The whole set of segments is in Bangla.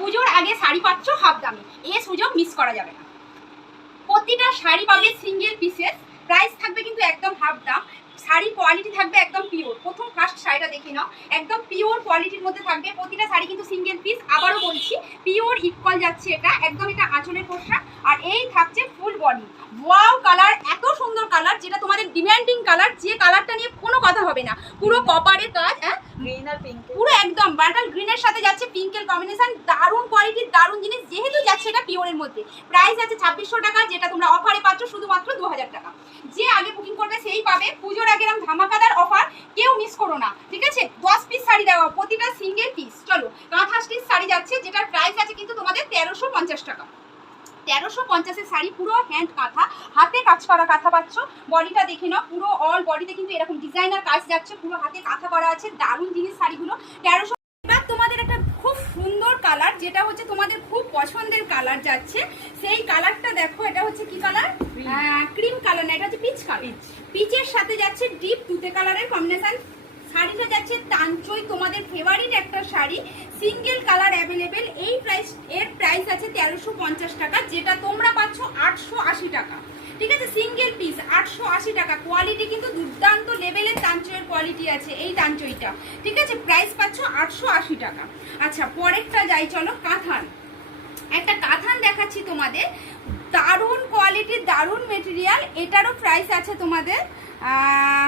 পুজোর আগে শাড়ি পাচ্ছ হাফ দামে, এই সুযোগ মিস করা যাবে না। প্রতিটা শাড়ি পাবে সিঙ্গেল পিসেস, প্রাইস থাকবে কিন্তু একদম হাফ দাম। শাড়ির কোয়ালিটি থাকবে একদম পিওর। প্রথম ফার্স্ট শাড়িটা দেখে নাও, একদম পিওর কোয়ালিটির মধ্যে থাকবে। প্রতিটা শাড়ি কিন্তু সিঙ্গেল পিস, আবারও বলছি পিওর ইকুয়াল যাচ্ছে এটা একদম। এটা আঁচলের পোশাক, আর এই থাকছে ফুল বডি। ওয়াও কালার, এত সুন্দর কালার, যেটা তোমাদের ডিমান্ডিং কালার, যে কালারটা নিয়ে কোনো কথা হবে না। পুরো কপারের কাজ, গ্রিন আর পিঙ্ক, পুরো একদম বাটার গ্রিনের সাথে যাচ্ছে পিঙ্কের কম্বিনেশন। দারুণ কোয়ালিটির দারুণ জিনিস, যেহেতু যাচ্ছে এটা পিওরের মধ্যে। প্রাইস আছে 2600 টাকা, যেটা তোমরা অফারে পাচ্ছ শুধুমাত্র 2000 টাকা। যে আগে বুকিং করবে সেই পাবে। পুজোর আগে এরকম ধামাকাদার অফার কেউ মিস করো না, ঠিক আছে? 10 পিস শাড়ি দেওয়া, প্রতিটা সিঙ্গেল পিস। চলো, কাঁথা স্টিচ শাড়ি যাচ্ছে, যেটার প্রাইস আছে কিন্তু তোমাদের 1350 টাকা। 1350-এর শাড়ি, পুরো হ্যান্ড কাঁথা, হাতে কাজ করা কাঁথা পাচ্ছ। বডিটা দেখে নাও, পুরো অল বডিতে কিন্তু এরকম ডিজাইনার কাজ যাচ্ছে, পুরো হাতে কাঁথা করা আছে। দারুণ জিনিস শাড়িগুলো 1300। এবার তোমাদের একটা খুব সুন্দর কালার, যেটা হচ্ছে তোমাদের খুব পছন্দের কালার যাচ্ছে। সেই কালারটা দেখো, এটা হচ্ছে কি কালার? ক্রিম কালার না, এটা হচ্ছে পিচ কালার। পিচের সাথে যাচ্ছে ডিপ তুতে কালারের কম্বিনেশন। শাড়িটা যাচ্ছে তাঞ্চই, তোমাদের ফেভারিট একটা শাড়ি, সিঙ্গেল কালার অ্যাভেলেবেল। এই প্রাইস, এর প্রাইস আছে 1350 টাকা, যেটা তোমরা পাচ্ছ 880 টাকা, ঠিক আছে? সিঙ্গেল পিস 880 টাকা। কোয়ালিটি কিন্তু দুর্দান্ত লেভেলের তাঞ্চইয়ের কোয়ালিটি আছে এই তাঞ্চইটা, ঠিক আছে? প্রাইস পাচ্ছ 880 টাকা। আচ্ছা, পরেরটা যাই, চলো। কাঁথান, একটা কাঁথান দেখাচ্ছি তোমাদের, দারুণ কোয়ালিটির, দারুণ মেটেরিয়াল। এটারও প্রাইস আছে তোমাদের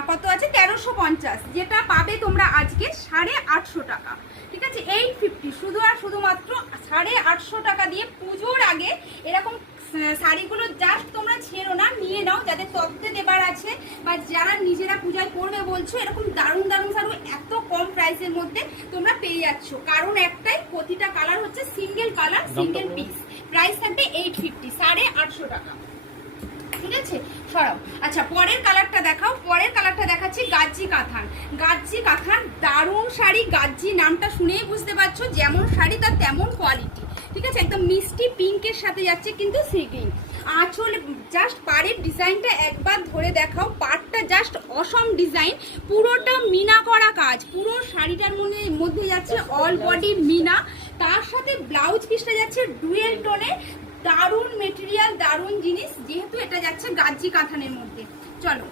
কত আছে? 1350, যেটা পাবে তোমরা আজকে 850 টাকা, ঠিক আছে? 850, শুধু আর শুধুমাত্র 850 টাকা দিয়ে পুজোর আগে এরকম শাড়িগুলো জাস্ট তোমরা ছেড়ো না, নিয়ে নাও। যাদের তত্ত্বে দেবার আছে বা যারা নিজেরা পূজায় করবে বলছো, এরকম দারুণ দারুণ শাড়ি এত কম প্রাইসের মধ্যে তোমরা পেয়ে যাচ্ছ। কারণ একটাই, প্রতিটা কালার হচ্ছে single colour, single piece. Price থাকবে 850, 850 টাকা, ঠিক আছে? সরাও। আচ্ছা, পরের কালারটা দেখাও। পরের কালারটা দেখাচ্ছি গাজ্জি কাঁথান। গাজ্জি কাঁথান, দারুণ শাড়ি। গাজ্জি নামটা শুনেই বুঝতে পারছো, যেমন শাড়ি তার তেমন কোয়ালিটি, ঠিক আছে? একদম মিষ্টি পিঙ্কের সাথে যাচ্ছে কিন্তু সি গ্রিন। আঁচল, জাস্ট পাড়ের ডিজাইনটা একবার ধরে দেখাও। পাড়টা জাস্ট অসম ডিজাইন, পুরোটা মিনা করা কাজ। পুরো শাড়িটার মধ্যে যাচ্ছে অল বডি মিনা, তার সাথে ব্লাউজ পিসটা যাচ্ছে ডুয়েল টোনে। দারুণ মেটেরিয়াল, দারুণ জিনিস, যেহেতু এটা যাচ্ছে গাজ্জি কাঁথানের মধ্যে। চলো,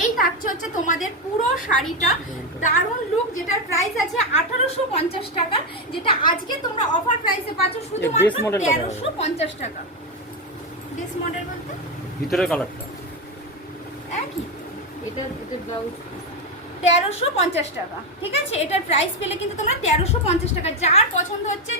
এই থাকছে হচ্ছে তোমাদের পুরো শাড়িটা, দারুণ লুক, যেটার প্রাইস আছে 1850 টাকা, যেটা আজকে তোমরা অফার প্রাইসে পাচ্ছ শুধুমাত্র 1350 টাকা। বেস মডেল বলতে ভিতরের কালারটা একই, এটা ব্লাউজ 1350 টাকা, ঠিক আছে? এটার প্রাইস পেলে কিন্তু তোমরা 1350 টাকা। যার পছন্দ হচ্ছে